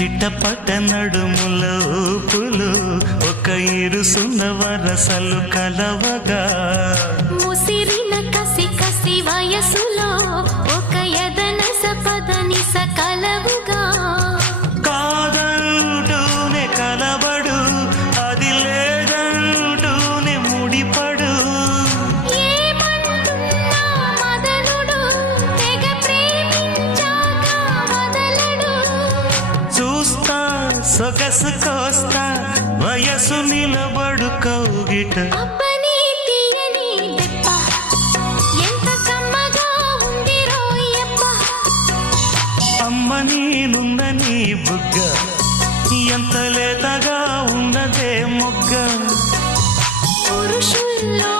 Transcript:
చిట్టపట్ట నడుముల ఊపులు ఒక ఇరుసున్న వరసలు కలవగా ముసిరిన కసి కసి వయసులో ఒక యదనస పదనిస కలవుగా కాదంటూనే కలబడు అది లేదంటూనే ముడిపడు ఏమంటున్నా మదనుడు తెగ ప్రేమించాక వదలడు చూస్తా సొగసు కోస్తా వయసు నిలబడు కౌగిట అబ్బని తీయని దెబ్బ ఎంత కమ్మగా ఉంది రోయప్ప అమ్మ నేనున్న నీ బుగ్గ ఎంత లేతగా ఉన్నదే మొగ్గ పురుషుల్లో